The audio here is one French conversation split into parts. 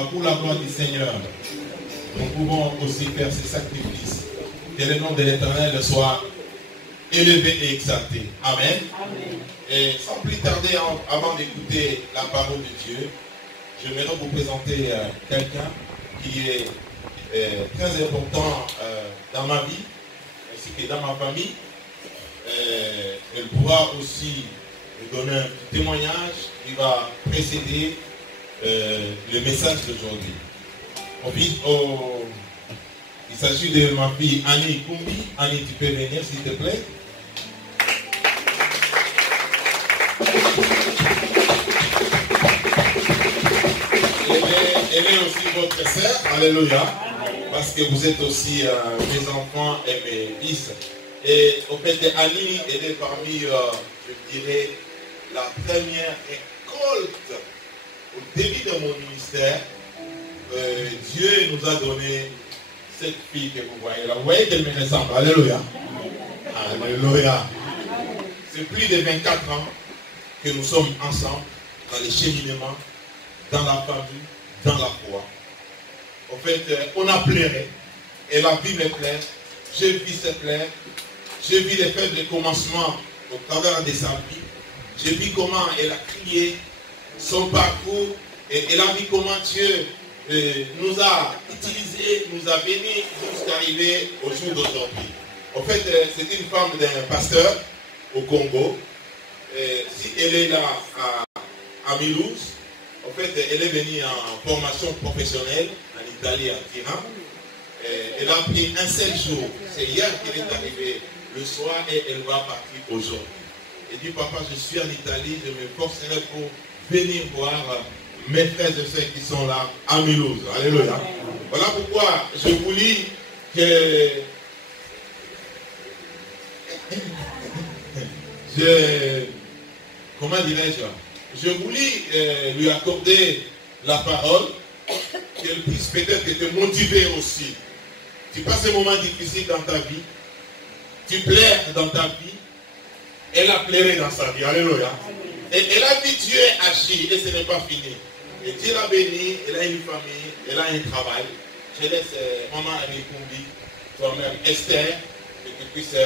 pour la gloire du Seigneur, nous pouvons aussi faire ces sacrifices. Que le nom de l'Éternel soit élevé et exalté. Amen. Amen. Et sans plus tarder, avant d'écouter la parole de Dieu, j'aimerais vous présenter quelqu'un qui est très important dans ma vie, ainsi que dans ma famille. Elle pourra aussi nous donner un petit témoignage qui va précéder le message d'aujourd'hui. Il s'agit de ma fille Annie Kumbi. Annie, tu peux venir s'il te plaît. Elle est aussi votre sœur. Alléluia. Parce que vous êtes aussi mes enfants et mes fils. Et au fait, Annie, elle est parmi, je dirais, la première récolte au début de mon ministère. Dieu nous a donné cette fille que vous voyez là. Vous voyez qu'elle me ressemble. Alléluia. Alléluia. C'est plus de 24 ans que nous sommes ensemble dans les cheminements, dans la famille, dans la foi. En fait, on a pleuré. Elle a vu mes plaies. J'ai vu ses plaies. J'ai vu les faibles commencements au travers de sa vie. J'ai vu comment elle a crié son parcours. Et elle a vu comment Dieu nous a utilisés, nous a bénis jusqu'à arriver au jour d'aujourd'hui. En fait, c'est une femme d'un pasteur au Congo. Si elle est là à Mulhouse, en fait, elle est venue en formation professionnelle en Italie, à Turin. Elle a pris un seul jour. C'est hier qu'elle est arrivée le soir et elle va partir aujourd'hui. Elle dit, papa, je suis en Italie, je me forcerai pour venir voir mes frères et sœurs qui sont là à Mulhouse. Alléluia. Voilà pourquoi je vous lis que comment dirais-je, je voulais lui accorder la parole, qu'elle puisse peut-être te motiver aussi. Tu passes un moment difficile dans ta vie, tu pleures dans ta vie, elle a pleuré dans sa vie. Alléluia. Et elle a vu Dieu agir et ce n'est pas fini. Et Dieu l'a béni, elle a une famille, elle a un travail. Je laisse maman Annie Kumbi, toi-même Esther, que tu puisses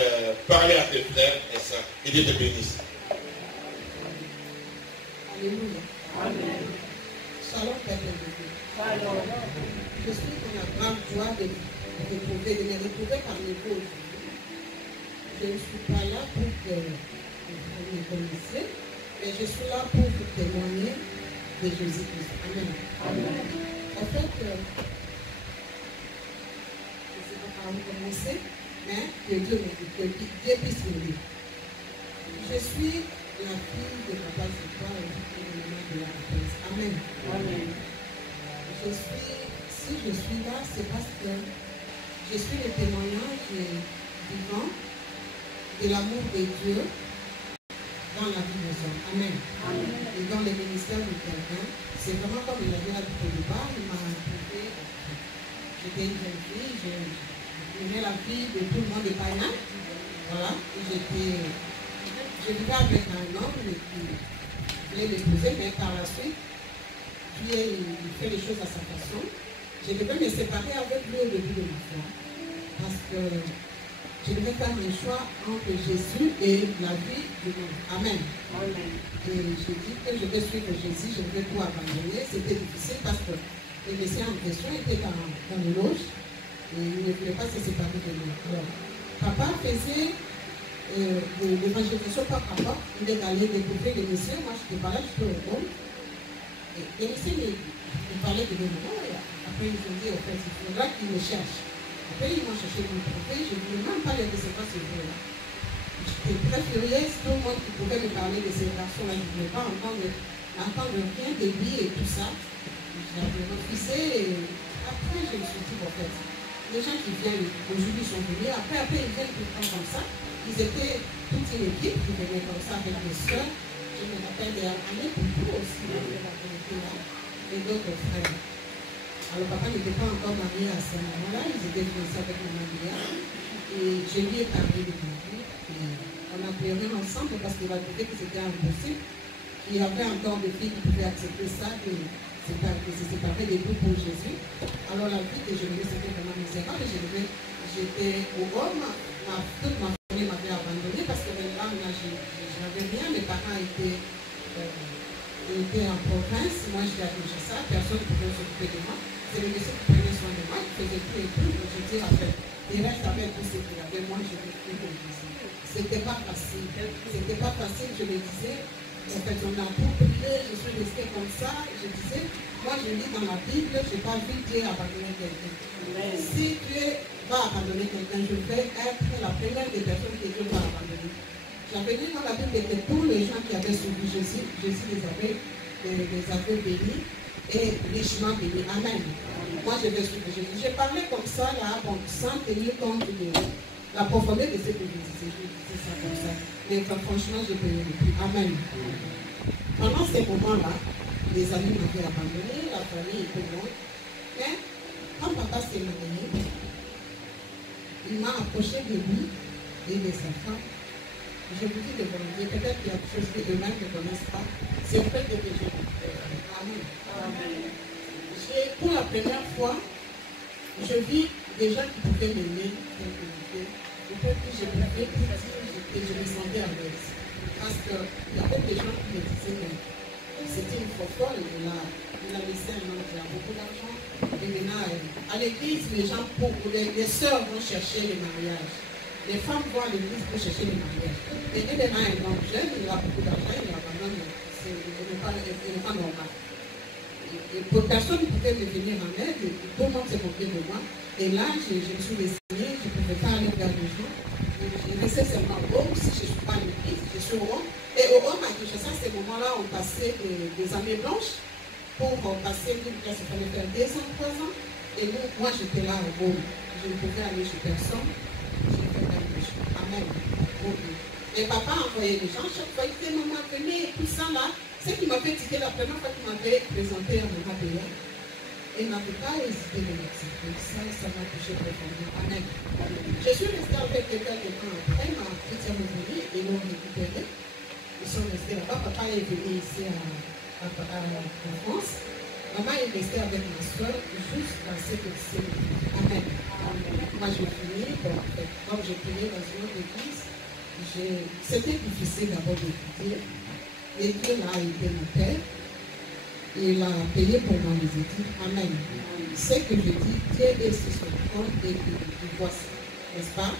parler à tes frères et sœurs. Et Dieu te bénisse. Alléluia. Amen. Shalom, Père de Dieu. Shalom. Je suis dans la grande joie de me retrouver parmi vous aujourd'hui. Je ne suis pas là pour que vous me connaissiez, mais je suis là pour vous témoigner de Jésus-Christ. Amen. Amen. En fait, je ne sais pas par où commencer, mais que Dieu puisse m'aider. Je suis la fille de Papa Zépa et de maman de la Réponse. Amen. Amen. Si je suis là, c'est parce que je suis le témoignage vivant de l'amour de Dieu dans la vie des hommes. Amen. Amen. Et dans le ministère de quelqu'un, c'est vraiment comme il avait dit au départ, il m'a trouvé. J'étais une jeune fille, j'aimais la vie de tout le monde de Païna. Voilà. Et je vivais avec un homme qui voulait l'épouser, mais par la suite, Dieu il fait les choses à sa façon. Je devais me séparer avec lui au début de ma foi. Parce que je devais faire un choix entre Jésus et la vie du monde. Amen. Amen. Et je dis que je vais suivre Jésus, je vais tout abandonner. C'était difficile parce que le Messie en question était dans le loge et il ne voulait pas se séparer de nous. Alors, papa faisait l'évangélisation par papa. Il est allé découvrir les messieurs. Moi, je n'étais pas là, je suis au monde. Et les messieurs, ils parlaient de nous. Après, ils ont dit, en fait, il faudra qu'ils me cherchent. Après, ils m'ont cherché mon prophète. Je ne voulais même pas les recevoir ce jour-là. J'étais très furieuse. Tout le monde qui pouvait me parler de ces garçons-là, je ne voulais pas entendre rien de lui et tout ça. J'avais refusé. Et après, je me suis dit, en fait, les gens qui viennent aujourd'hui sont venus. Après, ils viennent tout le temps comme ça. Ils étaient toute une équipe qui venait comme ça avec mes soeurs. Je me rappelle des années pour tout aussi, et d'autres frères. Alors, papa n'était pas encore marié à ce moment-là. Ils étaient fiancés avec maman Lia. Et je lui ai parlé de ma vie. On a pleuré ensemble parce qu'il a trouvé que c'était impossible. Il y avait encore des filles qui pouvaient accepter ça, que se séparaient des groupes pour Jésus. Alors la vie que je menais, c'était vraiment misérable. J'étais au Rhum, toute ma famille m'avait abandonné parce que là, j'avais rien, mes parents étaient en province, moi j'étais à Kinshasa, personne ne pouvait s'occuper de moi. C'est le monsieur qui prenait soin de moi, qui faisait tout et tout, donc j'étais à faire. Et reste avec tout ce qu'il avait, moi je ne pouvais plus ici. C'était pas facile, je me disais, en fait on a tout prié, je suis restée comme ça, je disais, moi je lis dans la Bible, je n'ai pas vu Dieu abandonner quelqu'un. Si Dieu va abandonner quelqu'un, je vais être la première des personnes que Dieu va abandonner. J'avais lu dans la Bible que tous les gens qui avaient suivi Jésus les avait bénis et richement bénis. Amen. Moi, je vais suivre Jésus. Je parlais comme ça, là, bon, sans tenir compte de la profondeur de ce que je disais. Je disais ça comme ça. Mais franchement, je ne peux plus. Amen. Pendant ces moments-là, les amis m'avaient abandonné, la famille était loin. Mais quand papa s'est marié, il m'a approché de lui et de sa femme. Je vous dis de volonté, peut-être qu'il y a des choses que eux-mêmes ne connaissent pas. C'est le fait que je Amen. Amen. Pour la première fois, je vis des gens qui pouvaient m'aimer, je pouvais plus dire, je me sentais à l'aise. Parce qu'il y avait des gens qui me disaient, c'était une fois folle, il a laissé un homme qui a beaucoup d'argent. Et maintenant, à l'église, les sœurs vont chercher le mariage. Les femmes vont à l'église pour chercher le mariage. Et il est un homme jeune, il a beaucoup d'argent, il abandonne, ce n'est pas normal. Et pour personne ne pouvait me venir en aide, tout le monde s'est moqué de moi. Et là, je me suis résignée, je ne pouvais pas aller vers les gens. Je restais seulement au Rhum, si je ne suis pas à l'église, je suis au Rhum. Et au Rhum, à Kinshasa, à ces moments-là, on passait des années blanches. Pour passer d'une classe, il fallait faire 2 ans, 3 ans. Et nous, moi, j'étais là au Rhum. Je ne pouvais aller chez personne. Amen. Et papa envoyait des gens, chaque fois il disait, maman, venez, tout ça là. Ce qui m'a fait tiquer la première fois qu'il m'avait présenté à mon papa, il n'avait pas hésité de l'accepter. Ça m'a touché profondément. Amen. Je suis restée avec quelqu'un de temps après, ma petite est venue, ils l'ont récupéré. Ils sont restés là-bas. Papa est venu ici en France. Maman est restée avec ma soeur jusqu'à ce que c'est. Amen. Moi, j'ai fini. Bon, comme j'ai fini dans une autre église, c'était difficile d'abord d'étudier. Et Dieu a été mon père. Il a payé pour moi les études. Amen. Ce que je dis, Dieu est sur son trône et il voit ça. N'est-ce pas?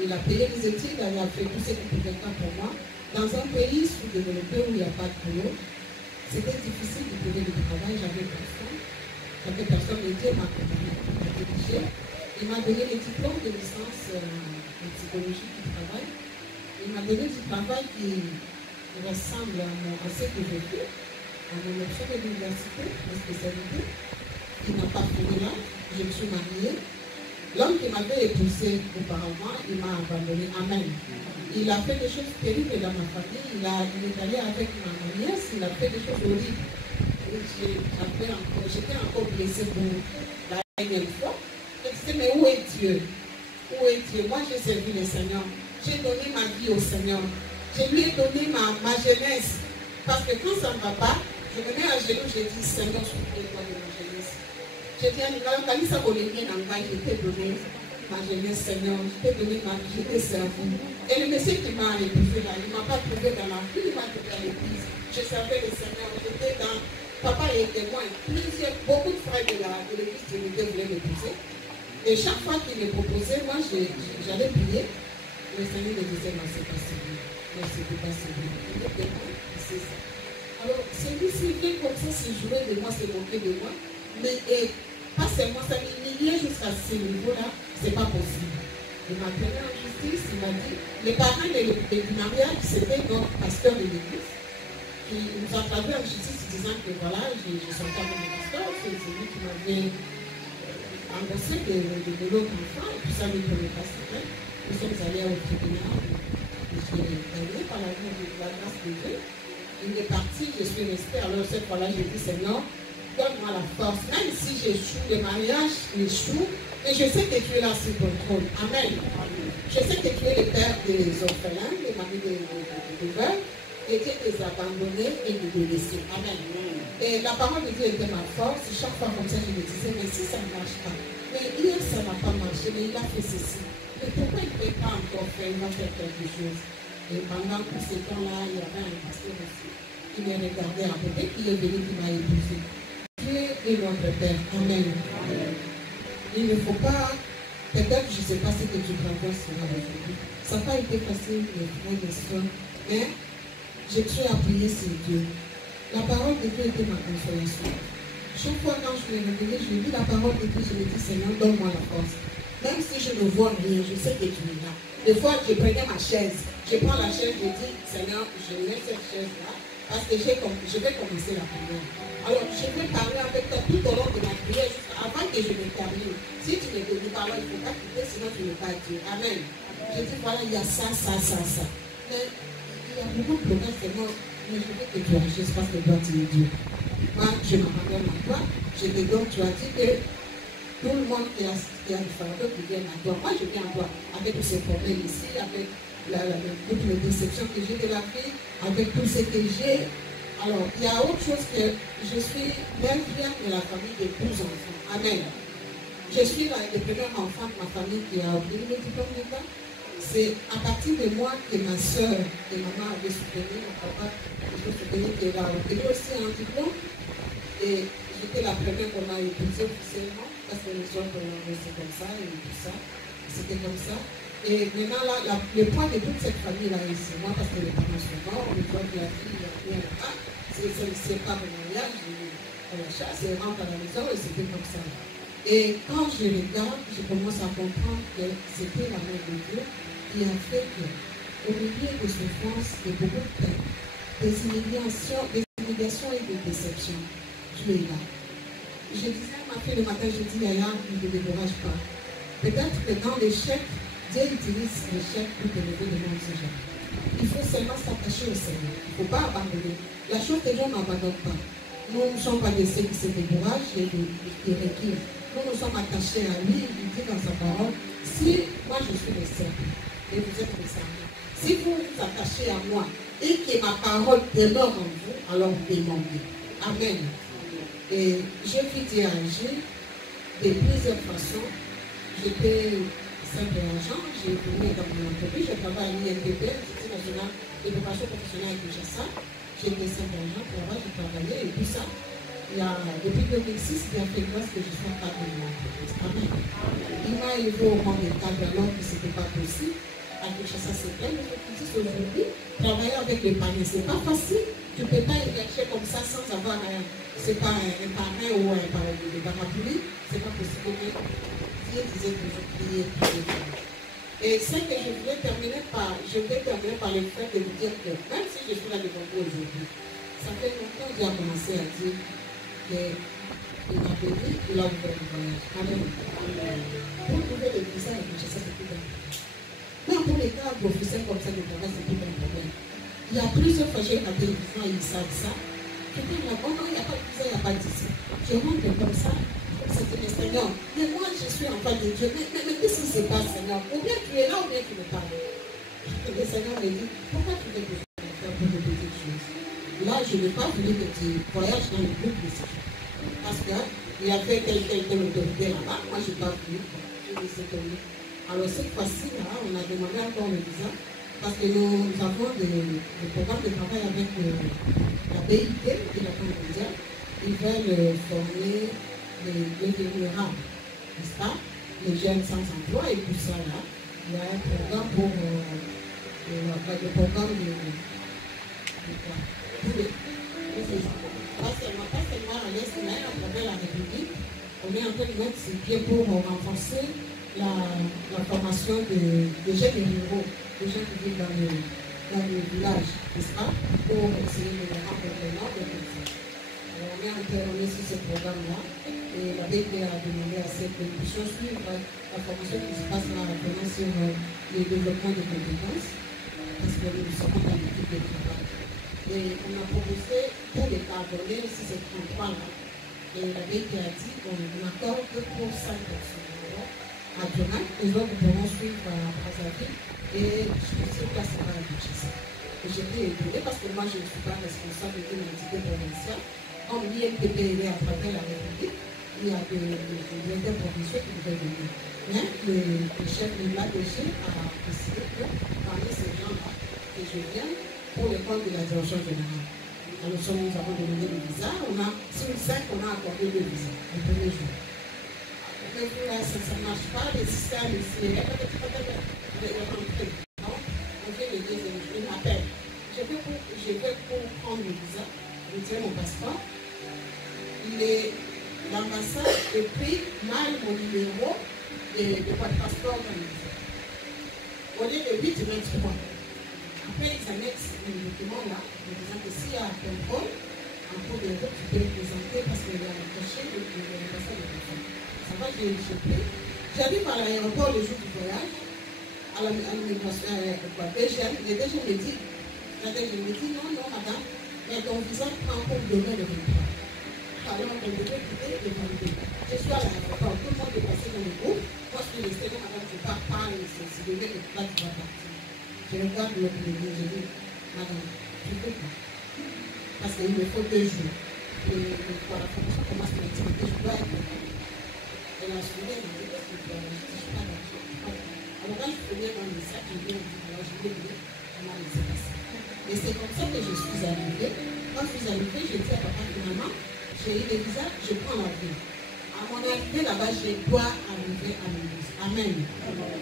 Il a payé les études, il a fait tout ce qu'il pouvait faire pour moi. Dans un pays sous-développé où il n'y a pas de boulot, c'était difficile de trouver du travail. J'avais personne, mais Dieu m'a dirigé. Il m'a donné le diplôme de licence en psychologie du travail. Il m'a donné du travail qui ressemble à ce que j'ai fait, à mon option de l'université, ma spécialité. Il n'a pas fini là, je me suis mariée. L'homme qui m'avait épousé auparavant, il m'a abandonné. Amen. Il a fait des choses terribles dans ma famille. Il est allé avec ma nièce, il a fait des choses horribles. J'étais encore blessée pour la dernière fois. Je disais, mais où est Dieu? Où est Dieu? Moi, j'ai servi le Seigneur. J'ai donné ma vie au Seigneur. Je lui ai donné ma jeunesse. Parce que quand ça ne va pas, je me mets à genoux, je dis, Seigneur, souviens-toi de ma jeunesse. Je dis, je t'ai donné ma jeunesse, Seigneur. Je t'ai donné ma vie, je t'ai servi. Et le monsieur qui m'a épousé là, il ne m'a pas trouvé dans la vie, il m'a trouvé à l'église. Je servais le Seigneur, j'étais dans... Papa est témoin. Beaucoup de frères de l'église de Dieu voulaient m'épouser. Et chaque fois qu'il me proposait, moi, j'allais prier. Le Seigneur me disait, non, c'est pas si bien. Non, c'est pas si bien. Il me témoin, c'est ça. Alors, celui-ci vient comme ça, se jouer de moi, se moquer de moi. Mais pas seulement ça, m'humilier jusqu'à ce niveau-là, c'est pas possible. Il m'a tenu en justice, il m'a dit, les parents du mariage, c'était notre pasteur de l'église. Qui nous a traduit en justice disant que voilà, je sortais avec mon pasteur, c'est lui qui m'avait embauché de l'autre enfant, et puis ça ne me prenait pas si bien. Nous sommes allés au tribunal, j'ai gagné par la grâce de Dieu. Il est parti, je suis restée. Alors cette fois-là, j'ai dit, Seigneur, donne-moi la force. Même si j'échoue, le mariage échoue, et je sais que tu es là sur contrôle. Amen. Je sais que tu es le père des orphelins, le mari des veuves. et Dieu les abandonner et de les laisser. Amen. Et la parole de Dieu était ma force. Chaque fois comme ça, je me disais, mais si ça ne marche pas, mais hier ça n'a pas marché, mais il a fait ceci. Mais pourquoi il ne peut pas encore faire, il va faire quelque chose? Et pendant tout ce temps-là, il y avait un pasteur aussi qui me regardait à côté, qui est venu, qui m'a épousé. Dieu est notre Père. Amen. Il ne faut pas, peut-être, je ne sais pas ce que tu traverses aujourd'hui. Ça n'a pas été facile, mes frères et sœurs, mais je suis appuyé sur Dieu. La parole de Dieu était ma consolation. Chaque fois quand je me réveillais, je lis la parole de Dieu, je me dis, Seigneur, donne-moi la force. Même si je ne vois rien, je sais que tu es là. Des fois, je prenais ma chaise. Je prends la chaise, je dis, Seigneur, je mets cette chaise-là, parce que je vais commencer la prière. Alors, je vais parler avec toi tout au long de ma prière, avant que je me termine. Si tu ne te dis pas, alors il ne faut pas quitter, sinon tu ne vas pas Dieu. Amen. Je dis, voilà, il y a ça. Mais il y a beaucoup de problèmes, Seigneur, mais je veux que tu agisses parce que toi, tu es Dieu. Moi, je m'abandonne à toi, je te donne, tu as dit que tout le monde qui a une fardeau qui vient à toi. Moi, je viens à toi avec tous ces problèmes ici, avec toutes les déceptions que j'ai de la vie, avec tout ce que j'ai. Alors, il y a autre chose que je suis bien de la famille de 12 enfants. Amen. Je suis le premier enfant de ma famille qui a obtenu le diplôme d'État. C'est à partir de moi que ma soeur et maman avaient soutenu, mon papa avait soutenu qu'elle a obtenu aussi un diplôme. Et j'étais la première qu'on a épousée officiellement, parce que les autres, c'est comme ça et tout ça. C'était comme ça. Et maintenant, là, le point de toute cette famille-là, c'est moi, parce que les parents sont morts, le point de la fille, il n'y a rien là. C'est pas le mariage, on la chasse, elle rentre à la maison et c'était comme ça. Et quand je regarde, je commence à comprendre que c'était la main de Dieu qui a fait qu'au milieu de souffrances, de beaucoup de peine, des humiliations et des déceptions, Dieu est là. Je disais à ma fille le matin, je dis, Yaya, ne te décourage pas. Peut-être que dans l'échec, Dieu utilise l'échec pour te lever devant ce genre. Il faut seulement s'attacher au Seigneur. Il ne faut pas abandonner. La chose que Dieu n'abandonne pas. Nous ne sommes pas de ceux qui se découragent et qui reculent. Nous sommes attachés à lui. Il dit dans sa parole, si moi je suis le Seigneur, et vous êtes les servants, si vous vous attachez à moi et que ma parole demeure en vous, alors demandez. Amen. Et je vis Dieu agir de plusieurs façons. J'étais simple agent, j'ai tourné dans mon entreprise, je travaille à l'INPP, l'Institut national de préparation professionnelle à Kinshasa. J'étais simple agent, là-bas, j'ai travaillé et tout ça. Depuis 2006, il a fait grâce que je sois cadre de mon entreprise. Amen. Il m'a élevé au rang de cadre alors que ce n'était pas possible. À Kinshasa, c'est plein de entreprises aujourd'hui. Travailler avec les paniers, ce n'est pas facile. Tu ne peux pas émerger comme ça sans avoir c'est pas un parrain ou un parapluie. Ce n'est pas possible. Dieu disait que je priais. Et ce que je voulais terminer par le fait de vous dire que même si je suis là devant vous aujourd'hui, ça fait longtemps que j'ai commencé à dire qu'il m'a béni, il a ouvert le voyage. Amen. Pour trouver le visa et tout ça, c'est tout un problème. Même pour les cas d'officiels comme ça, le travail, c'est tout un problème. Il y a plusieurs fois, j'ai eu la télévision, ils savent ça. Je dis, non, il n'y a pas de visa, il n'y a pas de visa. Je rentre comme ça. C'était le Seigneur. Mais moi, je suis en face de Dieu. Mais qu'est-ce qui se passe, Seigneur? Ou bien tu es là, ou bien tu ne parles pas. Le Seigneur me dit, pourquoi tu veux que je fasse pour de petites choses? Là, je n'ai pas voulu que tu voyages dans le groupe de ça. Parce qu'il y avait telle autorité là-bas. Moi, je n'ai pas voulu. Je me suis donné. Alors, cette fois-ci, là, on a demandé encore le visa. Parce que nous avons des programmes de travail avec la BIT, qui est la Banque mondiale. Ils veulent former les vulnérables, n'est-ce pas? Les jeunes sans emploi et tout ça là. Il y a un programme pour le programme pas seulement à l'Est, mais à travers la République. On est en train de mettre ses pieds pour renforcer la formation des jeunes ruraux, des gens qui vivent dans le village, n'est-ce pas? Pour essayer de les rendre vraiment de tout ça. On est intervenu sur ce programme-là et la BIT a demandé à cette commission suivre la formation qui se passe là actuellement sur le développement des compétences parce que nous sommes dans l'équipe de travail. Et on a proposé pour les cadres, si c'est 33 là, et la BIT a dit qu'on accorde pour 5 personnes à Dionat, les autres pourront suivre à Brazzaville et sur place à Kinshasa. j'étais étonnée parce que moi je ne suis pas responsable d'une entité provinciale. Comme l'IMPP est à travers la République, il y a des interprovinciaux qui devaient venir. Mais le chef de l'ADG a décidé que parmi ces gens-là, que je viens pour les comptes de la direction générale. Alors nous avons donné le visa. Sur 5, on a accordé le visa le premier jour. Mais pour là, ça ne marche pas, le système ici, il n'y a pas de rentrée. Donc, on fait le deuxième jour, il m'appelle. Je vais pour prendre le visa, retirer mon passeport. L'ambassade a pris mal mon numéro de passeport dans le visa. Au lieu de 8, il met 3. Après, ils annexent le document là, en disant que s'il y a un contrôle, en cours de route, tu peux le présenter parce qu'il y a un cachet de l'ambassade de personne. Ça va, j'ai pris. J'arrive à l'aéroport le jour du voyage, à l'immigration, DGM, le DG me dit, non, madame, mais ton visa prend pour demain le 23. Alors, on devait quitter le 22. Je suis à l'aéroport, tout le monde est passé dans le groupe. Moi, je suis restée là, madame, je ne pars pas, c'est demain que là, tu vas partir. Je regarde le premier, je dis, madame, je ne peux pas. Parce qu'il me faut 2 jours. Pour la formation commence l'activité, je dois être là. Et la journée, elle m'a dit, qu'est-ce que tu dois faire? Je dis, je n'ai pas d'argent. Alors quand je prenais dans le sac, je dis, je vais venir, on m'a laissé passer. Et c'est comme ça que je suis arrivée. Quand je suis arrivée, j'ai dit à papa, finalement, j'ai eu le visa, je prends l'avion. À mon arrivée là-bas, je dois arriver à l'église. Amen.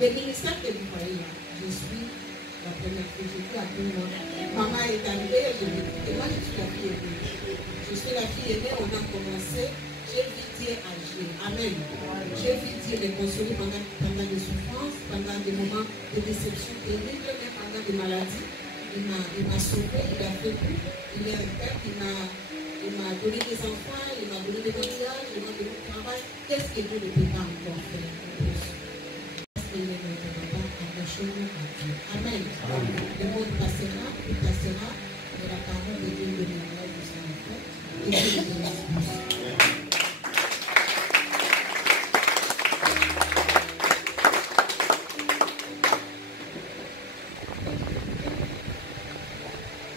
Le ministère que vous voyez là, je suis la première fois, j'ai dit à tout le monde, maman est arrivée, et moi je suis la fille aînée. Je suis la fille aînée, on a commencé, j'ai vu Dieu agir. Amen. J'ai vu Dieu me consoler pendant des souffrances, pendant des moments de déception terribles, même pendant des maladies. Il m'a sauvé, il a fait tout. Il est un père, il m'a donné des enfants, il m'a donné des mariages, il m'a donné du travail. Qu'est-ce que Dieu ne peut pas encore faire? Parce qu'il est notre papa, attachons-nous à Dieu. Amen. Le monde passera, il passera, et la parole de Dieu demeurera de son enfant. Et Dieu nous bénisse.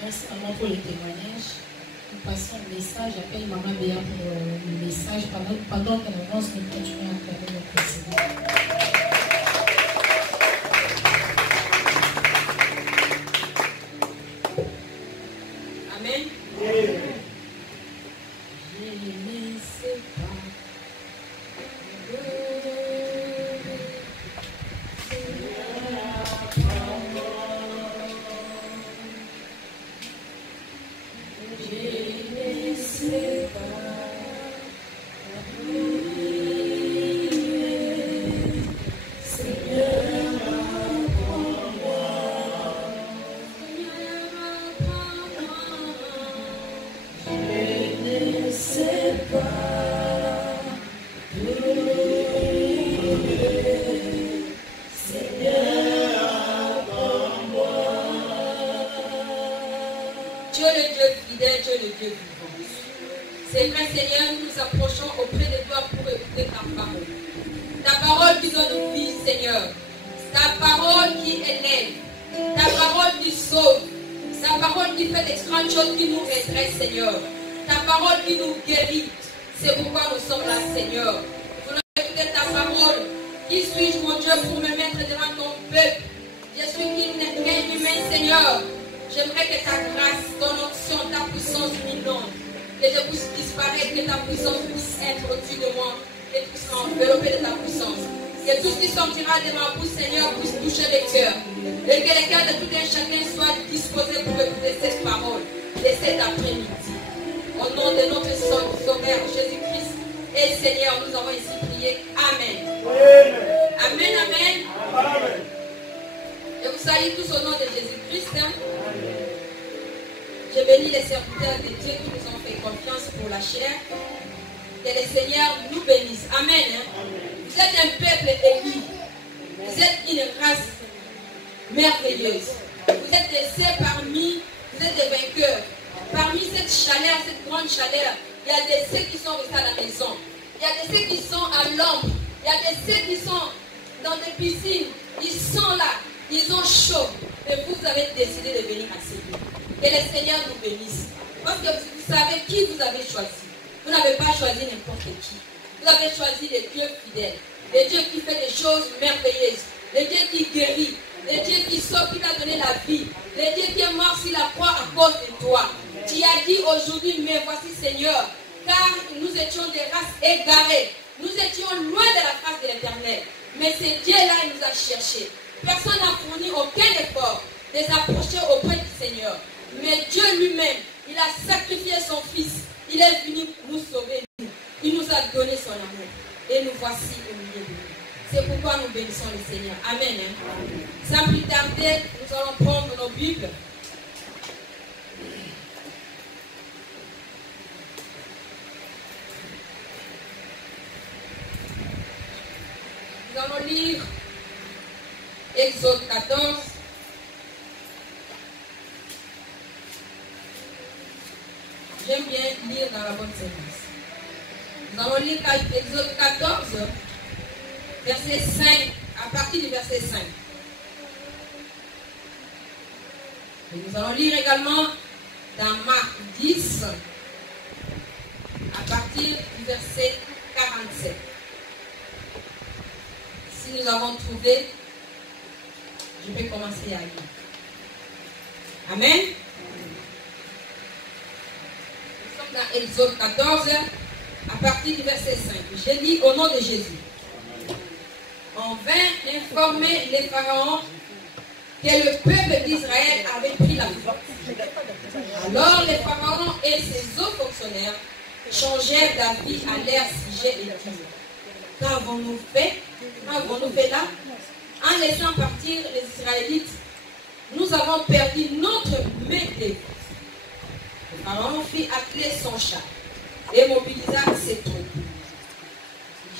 Merci maman pour le témoignage. Nous passons le message. J'appelle maman Béa pour le message. Pendant qu'elle avance, nous continuons à faire notre précédent. Amen. C'est vrai, Seigneur, nous nous approchons auprès de toi pour écouter ta parole. Ta parole qui donne vie, Seigneur. Ta parole qui élève. Ta parole qui sauve. Ta parole qui fait des grandes choses qui nous redressent, Seigneur. Ta parole qui nous guérit. C'est pourquoi nous sommes là, Seieur. Nous voulons écouter ta parole. Qui suis-je, mon Dieu, pour me mettre devant ton peuple? Je suis qu'un humain, Seigneur. J'aimerais que ta grâce, ton onction, ta puissance m'inonde. Que je puisse disparaître, que ta puissance puisse être au-dessus de moi, que tu puisses m'envelopper de ta puissance. Que tout ce qui sortira de ma bouche, Seigneur, puisse toucher les cœurs. Et que les cœurs de tout un chacun soient disposés pour écouter cette parole de cet après-midi. Au nom de notre Sauveur Jésus-Christ et Seigneur, nous avons ici prié. Amen. Amen, amen. Amen. Je vous salue tous au nom de Jésus-Christ. Je bénis les serviteurs de Dieu qui nous ont fait confiance pour la chair. Que le Seigneur nous bénisse. Amen. Vous êtes un peuple élu. Vous êtes une race merveilleuse. Vous êtes des vous êtes des vainqueurs. Parmi cette chaleur, cette grande chaleur, il y a des ceux qui sont restés à la maison. Il y a des ceux qui sont à l'ombre. Il y a des ceux qui sont dans des piscines. Ils sont là. Ils ont chaud. mais vous avez décidé de venir à ces lieux. Que le Seigneur nous bénisse. Parce que vous savez qui vous avez choisi. Vous n'avez pas choisi n'importe qui. Vous avez choisi le Dieu fidèle, le Dieu qui fait des choses merveilleuses, le Dieu qui guérit, le Dieu qui sauve, qui t'a donné la vie, le Dieu qui est mort sur la croix à cause de toi. Tu as dit aujourd'hui, mais voici Seigneur, car nous étions des races égarées, nous étions loin de la face de l'Éternel. Mais ce Dieu-là, il nous a cherchés. Personne n'a fourni aucun effort de s'approcher auprès du Seigneur. Mais Dieu lui-même, il a sacrifié son Fils. Il est venu nous sauver. Il nous a donné son amour. Et nous voici au milieu de nous. C'est pourquoi nous bénissons le Seigneur. Amen. Sans plus tarder, nous allons prendre nos Bibles. Nous allons lire Exode 14. J'aime bien lire dans la bonne séquence. Nous allons lire Exode 14, verset 5, à partir du verset 5. Et nous allons lire également dans Marc 10, à partir du verset 47. Si nous avons trouvé, je vais commencer à lire. Amen. Dans Exode 14, à partir du verset 5. Je lis au nom de Jésus. On vint informer les pharaons que le peuple d'Israël avait pris la fuite. Alors les pharaons et ses hauts fonctionnaires changèrent d'avis à leur sujet et dirent: qu'avons-nous fait? Qu'avons-nous fait là? En laissant partir les Israélites, nous avons perdu notre maître. Le pharaon fit atteler son char et mobilisa ses troupes.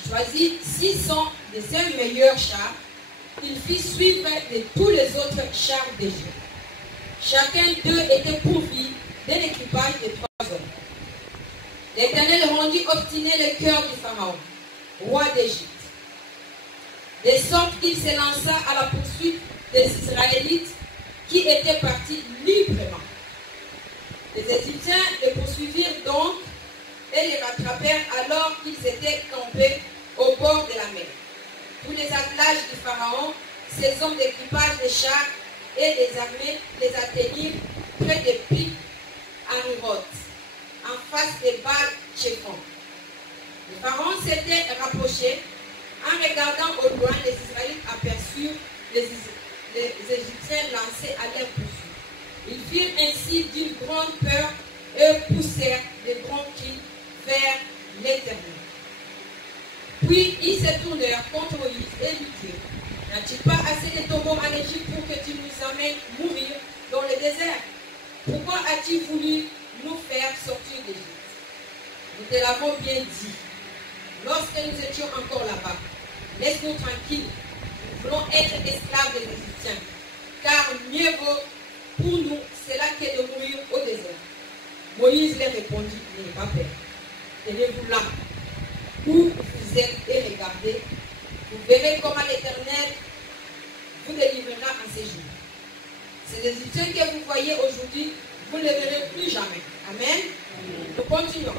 Il choisit 600 de ses meilleurs chars qu'il fit suivre de tous les autres chars d'Égypte. Chacun d'eux était pourvu d'un équipage de 3 hommes. L'Éternel rendit obstiné le cœur du pharaon, roi d'Égypte, de sorte qu'il se lança à la poursuite des Israélites qui étaient partis librement. Les Égyptiens les poursuivirent donc et les rattrapèrent alors qu'ils étaient campés au bord de la mer. Tous les attelages du pharaon, ses hommes d'équipage des chars et des armées les atteignirent près des pics Anirot, en face des Baal-Tchephon. Le pharaon s'était rapproché. En regardant au loin, les Israélites aperçurent les Égyptiens lancés à leur poursuite. Ils firent ainsi d'une grande peur et poussèrent de grands cris vers l'Éternel. Puis ils se tournèrent contre Moïse et lui dirent: n'as-tu pas assez de tombeaux en Égypte pour que tu nous amènes mourir dans le désert? Pourquoi as-tu voulu nous faire sortir d'Égypte? Nous te l'avons bien dit lorsque nous étions encore là-bas. Laisse-nous tranquilles. Nous voulons être esclaves des Égyptiens, car mieux vaut pour nous cela que de mourir au désert. Moïse leur répondit: n'ayez pas peur. Tenez-vous là où vous êtes et regardez. Vous verrez comment l'Éternel vous délivrera en ces jours. Ces Égyptiens que vous voyez aujourd'hui, vous ne les verrez plus jamais. Amen. Nous continuons.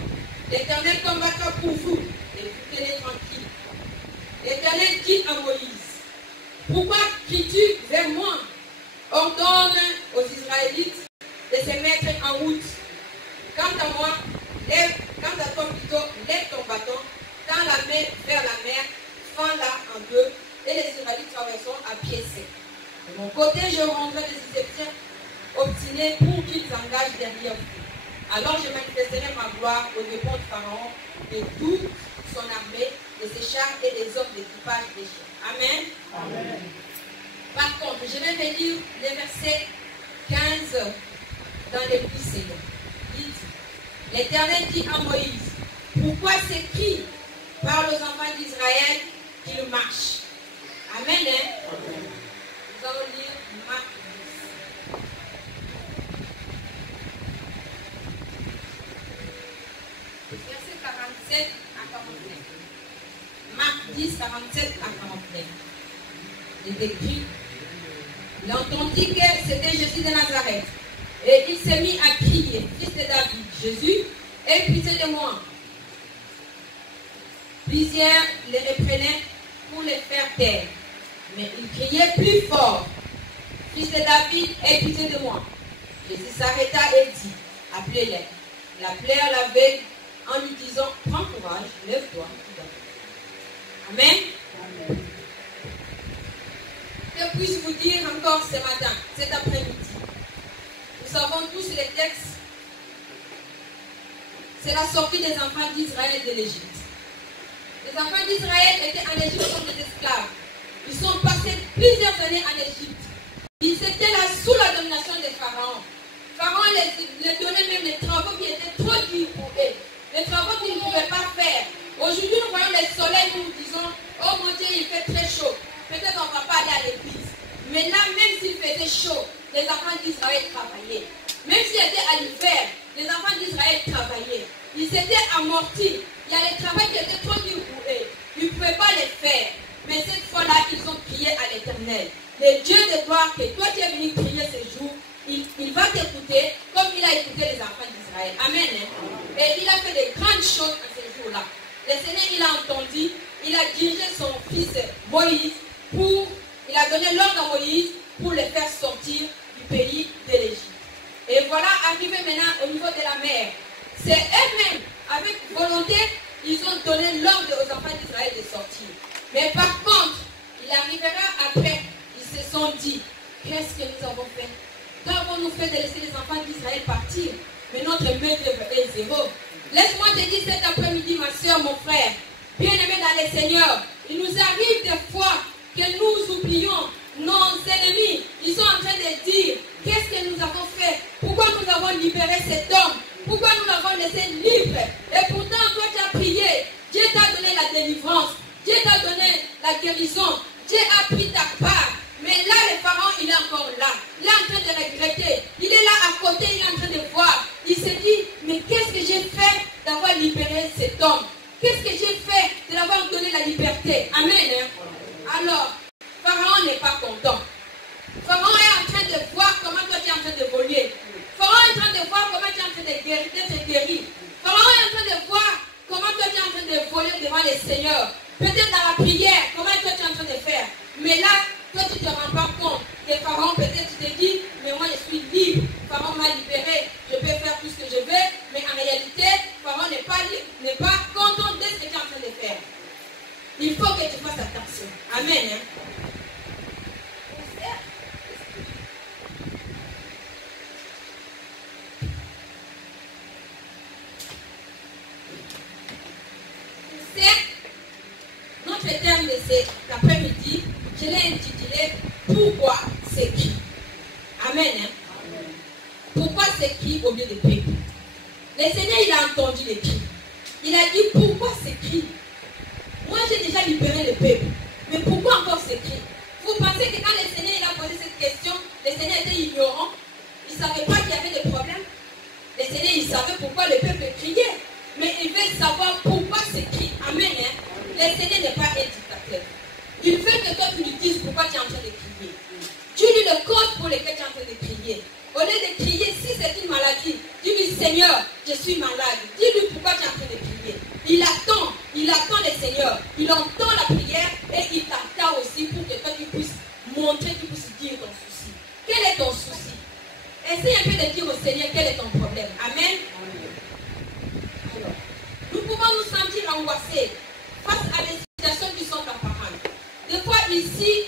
L'Éternel combattra pour vous et vous tenez tranquille. L'Éternel dit à Moïse: pourquoi cries-tu vers moi? Ordonne aux Israélites de se mettre en route. Quant à moi, quant à toi plutôt, lève ton bâton, tends la main vers la mer, fends-la en deux, et les Israélites traverseront à pied sec. De mon côté, je rendrai les Égyptiens obstinés pour qu'ils s'engagent derrière vous. Alors je manifesterai ma gloire au dépens du Pharaon, de toute son armée, de ses chars et des hommes d'équipage des chars. Amen. Amen. Par contre, je vais vous lire les versets 15 dans les plus Seigneur. Il dit: l'Éternel dit à Moïse: pourquoi ces cris par aux enfants d'Israël qu'ils marchent? Amen. Amen. Nous allons lire Marc 10. Verset 47 à 49. Marc 10, 47 à 49. Il est écrit: Il entendit que c'était Jésus de Nazareth. Et il s'est mis à crier, fils de David, Jésus, aie pitié de moi. Plusieurs les reprenaient pour les faire taire. Mais il criait plus fort, fils de David, aie pitié de moi. Jésus s'arrêta et dit, appelez-les. Il appelèrent la veille en lui disant, prends courage, lève-toi. Amen. Amen. Que puis-je vous dire encore ce matin, cet après-midi? Nous savons tous les textes. C'est la sortie des enfants d'Israël de l'Égypte. Les enfants d'Israël étaient en Égypte comme des esclaves. Ils sont passés plusieurs années en Égypte. Ils étaient là sous la domination des pharaons. Pharaon les donnait même les travaux qui étaient trop durs pour eux. Les travaux qu'ils ne pouvaient pas faire. Aujourd'hui, nous voyons le soleil, nous disons, oh mon Dieu, il fait très chaud. Peut-être on ne va pas aller à l'église. Mais là, même s'il faisait chaud, les enfants d'Israël travaillaient. Même s'il était à l'hiver, les enfants d'Israël travaillaient. Ils étaient amortis. Il y a des travaux qui étaient trop durs pour eux. Ils ne pouvaient pas les faire. Mais cette fois-là, ils ont crié à l'Éternel. Le Dieu de gloire, que toi qui es venu prier ce jour, il va t'écouter comme il a écouté les enfants d'Israël. Amen. Et il a fait de grandes choses en ce jour-là. Le Seigneur, il a entendu, il a dirigé son fils Moïse il a donné l'ordre à Moïse pour les faire sortir du pays de l'Égypte. Et voilà, arrivé maintenant au niveau de la mer. C'est eux-mêmes, avec volonté, ils ont donné l'ordre aux enfants d'Israël de sortir. Mais par contre, il arrivera après, ils se sont dit, qu'est-ce que nous avons fait? Qu'avons-nous fait de laisser les enfants d'Israël partir? Mais notre main-d'œuvre est zéro. Laisse-moi te dire cet après-midi, ma soeur, mon frère, bien-aimé dans le Seigneur, il nous arrive des fois que nous oublions nos ennemis. Ils sont en train de dire, qu'est-ce que nous avons fait? Pourquoi nous avons libéré cet homme? Pourquoi nous l'avons laissé libre? Et pourtant, toi tu as prié. Dieu t'a donné la délivrance. Dieu t'a donné la guérison. Dieu a pris ta part. Mais là, le pharaon, il est encore là. Il est en train de regretter. Il est là à côté, il est en train de voir. Il se dit, mais qu'est-ce que j'ai fait d'avoir libéré cet homme? Qu'est-ce que j'ai fait de l'avoir donné la liberté? Amen. Alors, pharaon n'est pas content. Pharaon est en train de voir comment toi tu es en train d'évoluer. Pharaon est en train de voir comment tu es en train d'être guéri. Pharaon est en train de voir comment toi tu es en train d'évoluer devant les seigneurs. Peut-être dans la prière, comment toi tu es en train de faire. Mais là, toi tu ne te rends pas compte. Et Pharaon, peut-être tu te dis, mais moi je suis libre. Pharaon m'a libéré. Je peux faire tout ce que je veux. Mais en réalité, Pharaon n'est pas libre, n'est pas content de ce que tu es en train de faire. Il faut que tu fasses attention. Amen. Hein? Notre terme de cet après-midi, je l'ai intitulé Pourquoi c'est qui? Amen. Hein? Amen. Pourquoi c'est qui au lieu de peuple? Le Seigneur, il a entendu les cris. Il a dit pourquoi c'est qui? Moi, j'ai déjà libéré le peuple. Mais pourquoi encore ces cris? Vous pensez que quand le Seigneur il a posé cette question, le Seigneur était ignorant? Il ne savait pas qu'il y avait des problèmes? Le Seigneur, il savait pourquoi le peuple criait. Mais il veut savoir pourquoi c'est qui. Amen. Hein? Le Seigneur n'est pas un dictateur. Il veut que toi tu lui dises pourquoi tu es en train de crier. Dis-lui le cause pour lequel tu es en train de crier. Au lieu de crier, si c'est une maladie, dis-lui Seigneur, je suis malade. Dis-lui pourquoi tu es en train de crier. Il attend le Seigneur. Il entend la prière et il t'attend aussi pour que toi tu puisses montrer, tu puisses dire ton souci. Quel est ton souci? Essaye un peu de dire au Seigneur quel est ton problème. Amen. Alors, nous pouvons nous sentir angoissés face à des situations qui sont apparentes. Des fois ici,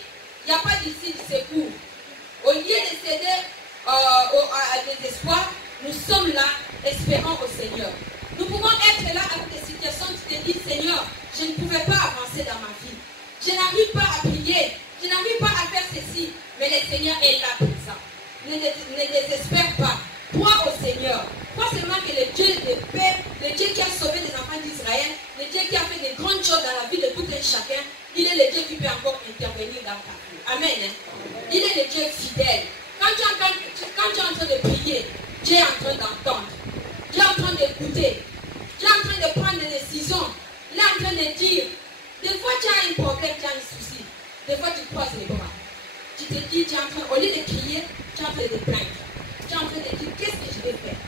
il n'y a pas d'ici de secours. Au lieu de céder à des espoirs, nous sommes là, espérant au Seigneur. Nous pouvons être là avec des situations qui te disent, Seigneur, je ne pouvais pas avancer dans ma vie. Je n'arrive pas à prier. Je n'arrive pas à faire ceci. Mais le Seigneur est là pour ça. Ne désespère pas. Crois au Seigneur. Crois seulement que le Dieu de paix, le Dieu qui a sauvé les enfants d'Israël, le Dieu qui a fait de grandes choses dans la vie de tout un chacun, il est le Dieu qui peut encore intervenir dans ta vie. Amen. Il est le Dieu fidèle. Quand tu es en train de prier, Dieu est en train d'entendre. Dieu est en train d'écouter. Dieu est en train de prendre des décisions. Il est en train de dire, des fois tu as un problème, tu as un souci. Des fois tu croises les bras. tu te dis, tu es en train, au lieu de crier, tu es en train de te plaindre. Tu es en train de dire, qu'est-ce que je vais faire?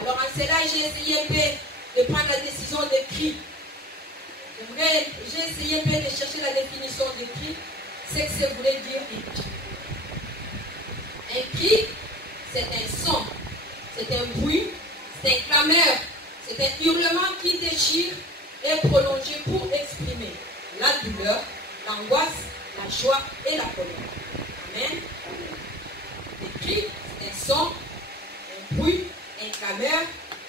Alors en cela, j'ai essayé un peu de prendre la décision de cri. J'ai essayé un peu de chercher la définition de cri. C'est que ça voulait dire un cri. Un cri, c'est un son, c'est un bruit, c'est un clameur, c'est un hurlement qui déchire et prolongé pour exprimer la douleur, l'angoisse, la joie et la colère. Amen. Un cri, c'est un son, un bruit, un clameur,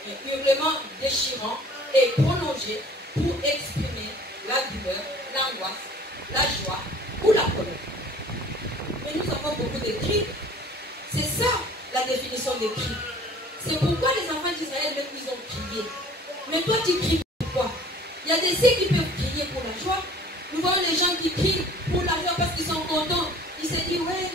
un hurlement déchirant et prolongé pour exprimer la douleur, l'angoisse, la joie ou la colère. Mais nous avons beaucoup de cris. C'est ça la définition des cris. C'est pourquoi les enfants d'Israël, même ils ont crié. Mais toi, tu cries pourquoi? Il y a des ceux qui peuvent crier pour la joie. Nous voyons les gens qui crient pour la joie parce qu'ils sont contents. Ils se disent, ouais,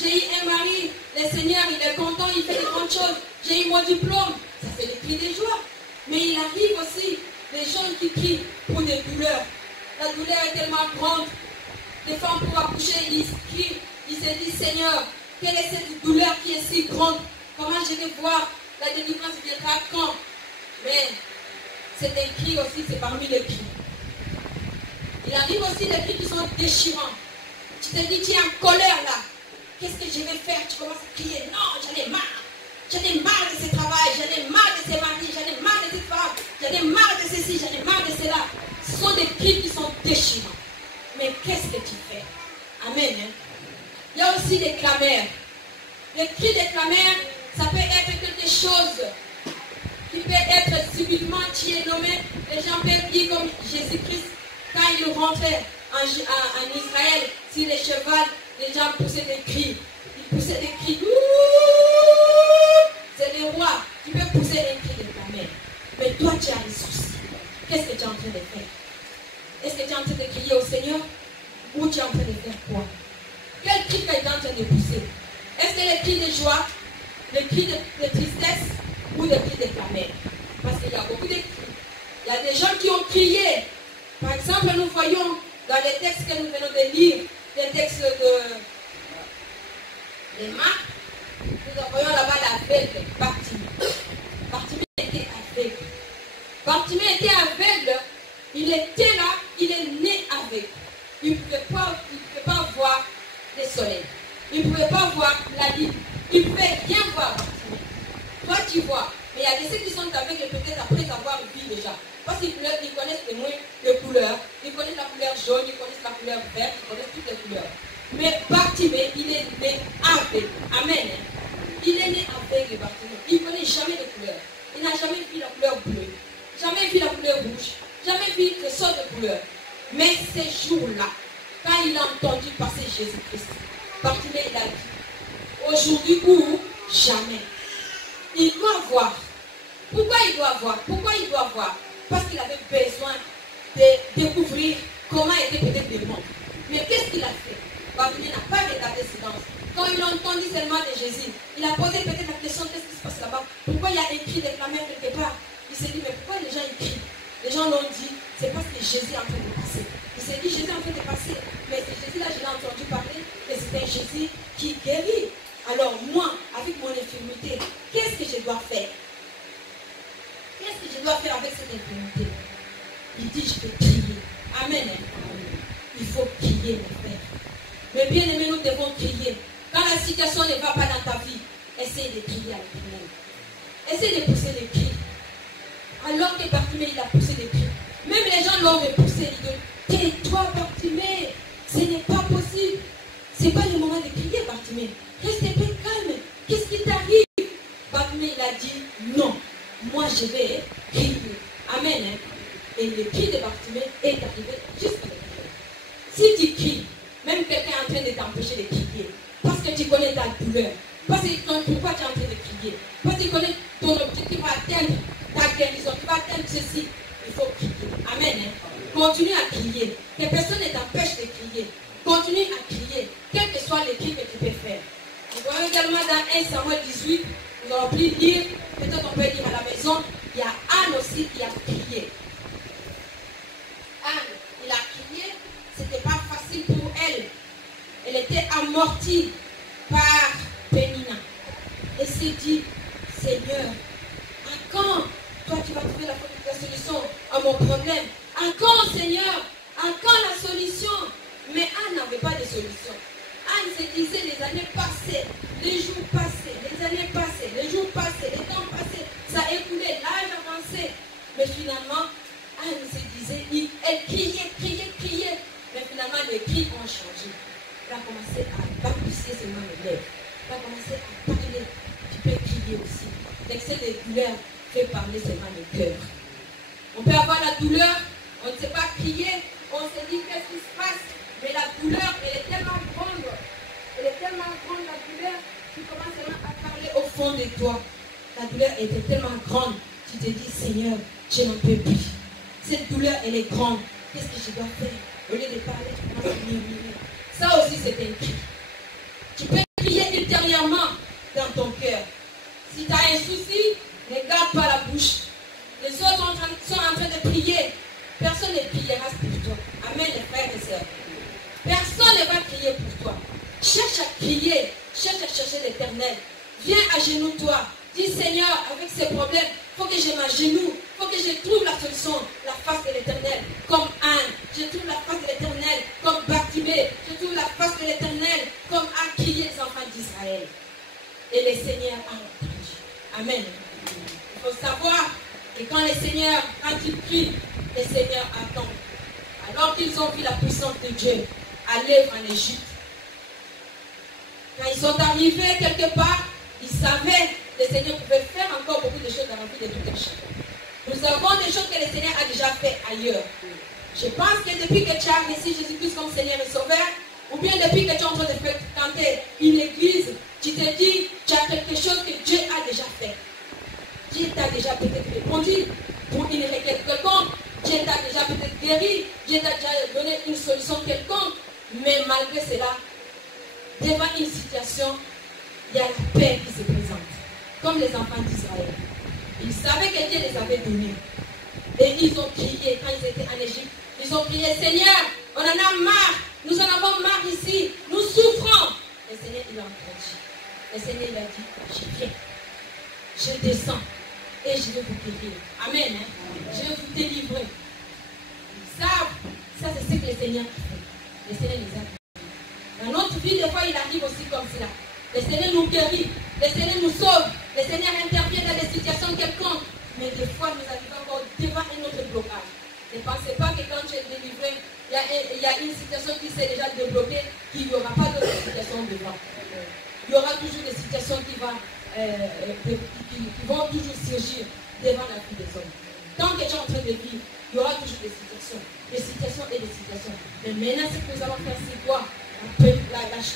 j'ai eu un mari, le Seigneur, il est content, il fait de grandes choses. J'ai eu mon diplôme. Ça, c'est le cri de joie. Mais il arrive aussi des gens qui crient pour des douleurs. La douleur est tellement grande. Des femmes pour accoucher, ils crient, ils se disent, Seigneur, quelle est cette douleur qui est si grande? Comment je vais voir? La délivrance viendra quand? Mais c'est un cri aussi, c'est parmi les cris. Il arrive aussi des cris qui sont déchirants. Tu te dis, tu es en colère là. Qu'est-ce que je vais faire? Tu commences à crier, non, j'en ai marre. J'en ai marre de ce travail, j'en ai marre de ces maris, j'en ai marre de cette femme, j'en ai marre de ceci, j'en ai marre de cela. Ce sont des cris qui sont déchirants. Mais qu'est-ce que tu fais? Amen. Hein? Il y a aussi des clameurs. Les cris des clameurs, ça peut être quelque chose qui peut être subitement, tu es nommé. Les gens peuvent dire comme Jésus-Christ, quand il rentrait en Israël, sur les chevals, les gens poussaient des cris. Ils poussaient des cris. C'est le roi qui peut pousser un cri de clameur. Mais toi, tu as un souci. Qu'est-ce que tu es en train de faire? Est-ce que tu es en train de crier au Seigneur? Ou tu es en train de faire quoi? Quel cri que tu es en train de pousser? Est-ce que les cris de joie, les cris de tristesse ou les cris de clameur? Parce qu'il y a beaucoup de cris. Il y a des gens qui ont crié. Par exemple, nous voyons dans les textes que nous venons de lire, les textes de Marc, nous voyons là-bas l'aveugle, Bartimée. Bartimée était aveugle. Bartimée était aveugle. Il était là, il est né aveugle. Il ne pouvait pas voir le soleil. Il ne pouvait pas voir la lune. Il ne pouvait rien voir. Toi, tu vois. Mais il y a des ceux qui sont aveugles peut-être après avoir vu déjà. Parce qu'ils connaissent les moins les couleurs. Ils connaissent la couleur jaune, ils connaissent la couleur verte, ils connaissent toutes les couleurs. Mais Bartimée, il est né aveugle. Amen. Il est né aveugle, Bartimée. Il ne connaît jamais de couleur. Il n'a jamais vu la couleur bleue. Jamais vu la couleur rouge. Jamais vu que sorte de couleur. Mais ces jours-là, quand il a entendu passer Jésus-Christ, Bartimée, il a dit, aujourd'hui ou jamais, il doit voir. Pourquoi il doit voir? Pourquoi il doit voir? Parce qu'il avait besoin de découvrir comment était peut-être le monde. Mais qu'est-ce qu'il a fait? Bartimée n'a pas regardé silence. Quand il a entendu seulement de Jésus, il a posé peut-être la question, qu'est-ce qui se passe là-bas? Pourquoi il y a écrit des clameurs quelque part? Il s'est dit, mais pourquoi les gens écrivent? Les gens l'ont dit, c'est parce que Jésus est en train de passer. Il s'est dit, Jésus est en train de passer. Mais ce Jésus-là, je l'ai entendu parler, et c'est un Jésus qui guérit. Alors moi, avec mon infirmité, qu'est-ce que je dois faire? Qu'est-ce que je dois faire avec cette infirmité? Il dit, je vais crier. Amen. Il faut crier, mon frère. Mais bien aimé, nous devons crier. Quand la situation ne va pas dans ta vie, essaye de crier à l'Éternel. Essaye de pousser des cris. Alors que Bartimée, il a poussé des cris. Même les gens l'ont repoussé. Ils disent, tais-toi, Bartimée. Ce n'est pas possible. Ce n'est pas le moment de crier, Bartimée. Reste un peu calme. Qu'est-ce qui t'arrive? Bartimée, il a dit, non. Moi, je vais crier. Amen. Et le cri de Bartimée est arrivé jusqu'à l'Éternel. Si tu cries, même quelqu'un est en train de t'empêcher de crier, parce que tu connais ta douleur, parce que pourquoi tu es en train de crier, parce que tu connais ton objectif va atteindre ta guérison, tu vas atteindre ceci, il faut crier. Amen. Continue à crier. Que personne ne t'empêche de crier. Continue à crier, quel que soit le cri que tu peux faire. Nous voyons également dans 1 Samuel 18, nous allons plus lire, peut-être on peut lire à la maison, il y a Anne aussi qui a crié. Anne, il a crié, ce n'était pas facile pour elle. Elle était amorti par Pénina. Et s'est dit, Seigneur, à quand toi tu vas trouver la solution à mon problème? À quand, Seigneur? À quand la solution? Mais Anne n'avait pas de solution. Anne se disait, les années passées, les jours passés, les années passées, les jours passés, les temps passés, ça écoulait, l'âge avançait. Mais finalement, Anne se disait, elle criait, mais finalement les cris ont changé. Elle a commencé à balbutier seulement les lèvres. Elle a commencé à parler. Tu peux crier aussi. L'excès de douleur fait parler seulement le cœur. On peut avoir la douleur, on ne sait pas crier, on se dit qu'est-ce qui se passe. Mais la douleur, elle est tellement grande. Elle est tellement grande, la douleur, tu commences seulement à parler au fond de toi. La douleur était tellement grande, tu te dis, Seigneur, je n'en peux plus. Cette douleur, elle est grande. Qu'est-ce que je dois faire? Au lieu de parler, tu commences à murmurer. Ça aussi, c'est un cri. Tu peux crier ultérieurement dans ton cœur. Si tu as un souci, ne garde pas la bouche. Les autres sont en train de prier. Personne ne priera pour toi. Amen, les frères et sœurs. Personne ne va prier pour toi. Cherche à crier. Cherche à chercher l'Éternel. Viens à genoux toi. Dis Seigneur, avec ces problèmes, il faut que je m'agenouille. Il faut que je trouve la solution, la face de l'Éternel. Comme Anne, je trouve la face de l'Éternel. Comme Bartimée, je trouve la face de l'Éternel. Comme a crié les enfants d'Israël. Et le Seigneur a entendu. Amen. Il faut savoir que quand le Seigneur, quand il prie, le Seigneur attend. Alors qu'ils ont vu la puissance de Dieu à l'œuvre en Égypte. Quand ils sont arrivés quelque part, ils savaient que le Seigneur pouvait faire encore beaucoup de choses dans la vie de tout un chacun. Nous avons des choses que le Seigneur a déjà fait ailleurs. Je pense que depuis que tu as reçu Jésus-Christ comme Seigneur et Sauveur, ou bien depuis que tu es en train de fréquenter une église, tu te dis, tu as quelque chose que Dieu a déjà fait. Dieu t'a déjà peut-être répondu pour une requête quelconque. Dieu t'a déjà peut-être guéri. Dieu t'a déjà donné une solution quelconque. Mais malgré cela, devant une situation, il y a la paix qui se présente. Comme les enfants d'Israël. Ils savaient que Dieu les avait donnés. Et ils ont crié quand ils étaient en Égypte. Ils ont crié, Seigneur, on en a marre. Nous en avons marre ici. Nous souffrons. Le Seigneur, il a entendu. Le Seigneur, il a dit, je viens. Je descends. Et je vais vous guérir. Amen. Hein? Je vais vous délivrer. Ils savent. Ça, c'est ce que le Seigneur a fait. Le Seigneur les a guéris. Dans notre vie, des fois, il arrive aussi comme cela. Le Seigneur nous guérit. Le Seigneur nous sauve. Le Seigneur intervient dans des situations quelconques. Mais des fois, nous arrivons encore devant un autre blocage. Ne pensez pas que quand tu es délivré, il y a une situation qui s'est déjà débloquée, qu'il n'y aura pas d'autres situations devant. Il y aura toujours des situations qui vont toujours surgir devant la vie des hommes. Tant que tu es en train de vivre, il y aura toujours des situations et des situations. Mais maintenant, ce que nous allons faire, c'est quoi?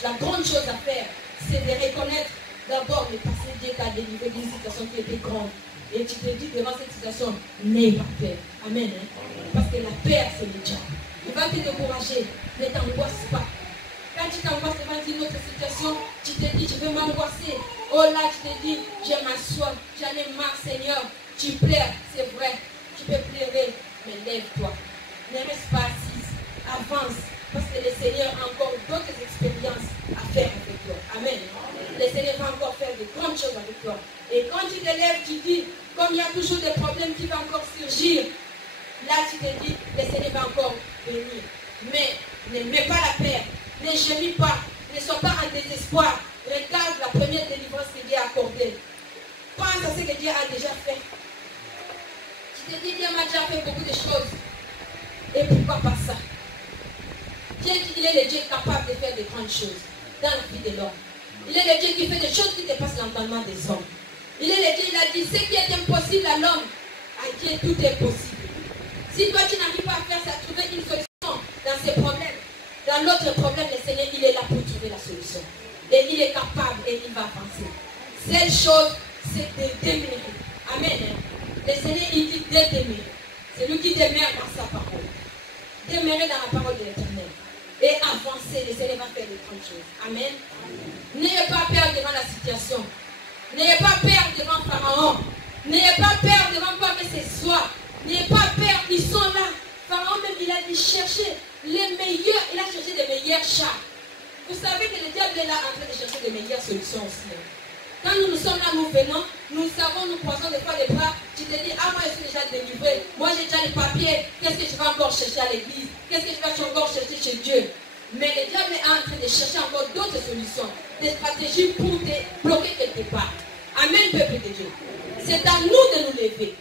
La grande chose à faire, c'est de reconnaître d'abord le passé. Dieu t'a délivré d'une situation qui était grande. Et tu te dis devant cette situation, n'aie pas peur. Amen. Hein? Parce que la peur, c'est le diable. Il va te décourager. Ne t'angoisse pas. Quand tu t'angoisses devant une autre situation, tu te dis, je vais m'angoisser. Oh là, tu te dis, j'ai ma soif, j'en ai marre, Seigneur. Tu pleures, c'est vrai. Tu peux pleurer, mais lève-toi. Ne reste pas assise. Avance. Parce que le Seigneur a encore d'autres expériences à faire avec toi. Amen. Le Seigneur va encore faire de grandes choses avec toi. Et quand tu te lèves, tu dis, comme il y a toujours des problèmes qui vont encore surgir, là tu te dis, le Seigneur va encore venir. Mais ne mets pas la peur. Ne gémis pas. Ne sois pas en désespoir. Regarde la première délivrance que Dieu a accordée. Pense à ce que Dieu a déjà fait. Tu te dis, Dieu m'a déjà fait beaucoup de choses. Et pourquoi pas ça? Dieu dit qu'il est le Dieu capable de faire de grandes choses dans la vie de l'homme. Il est le Dieu qui fait des choses qui dépassent l'entendement des hommes. Il est le Dieu, il a dit, ce qui est impossible à l'homme, à Dieu tout est possible. Si toi tu n'arrives pas à faire ça, trouver une solution dans ces problèmes, dans l'autre problème, le Seigneur, il est là pour trouver la solution. Et il est capable et il va avancer. Cette chose, c'est de demeurer. Amen. Le Seigneur, il dit de demeurer. C'est lui qui demeure dans sa parole. Demeurer dans la parole de l'Éternel. Et avancer, le Seigneur va faire de grandes choses. Amen. N'ayez pas peur devant la situation. N'ayez pas peur devant Pharaon. N'ayez pas peur devant quoi que ce soit. N'ayez pas peur, ils sont là. Pharaon même, il a dit chercher les meilleurs. Il a cherché les meilleurs chars. Vous savez que le diable est là en train de chercher de meilleures solutions aussi. Quand nous sommes là, nous venons, nous savons, nous croisons des fois les bras. Tu te dis, ah moi je suis déjà délivré, moi j'ai déjà les papiers, qu'est-ce que je vais encore chercher à l'église? Qu'est-ce que je vais encore chercher chez Dieu? Mais le diable est en train de chercher encore d'autres solutions, des stratégies pour te bloquer quelque part. Amen, peuple de Dieu. C'est à nous de nous lever.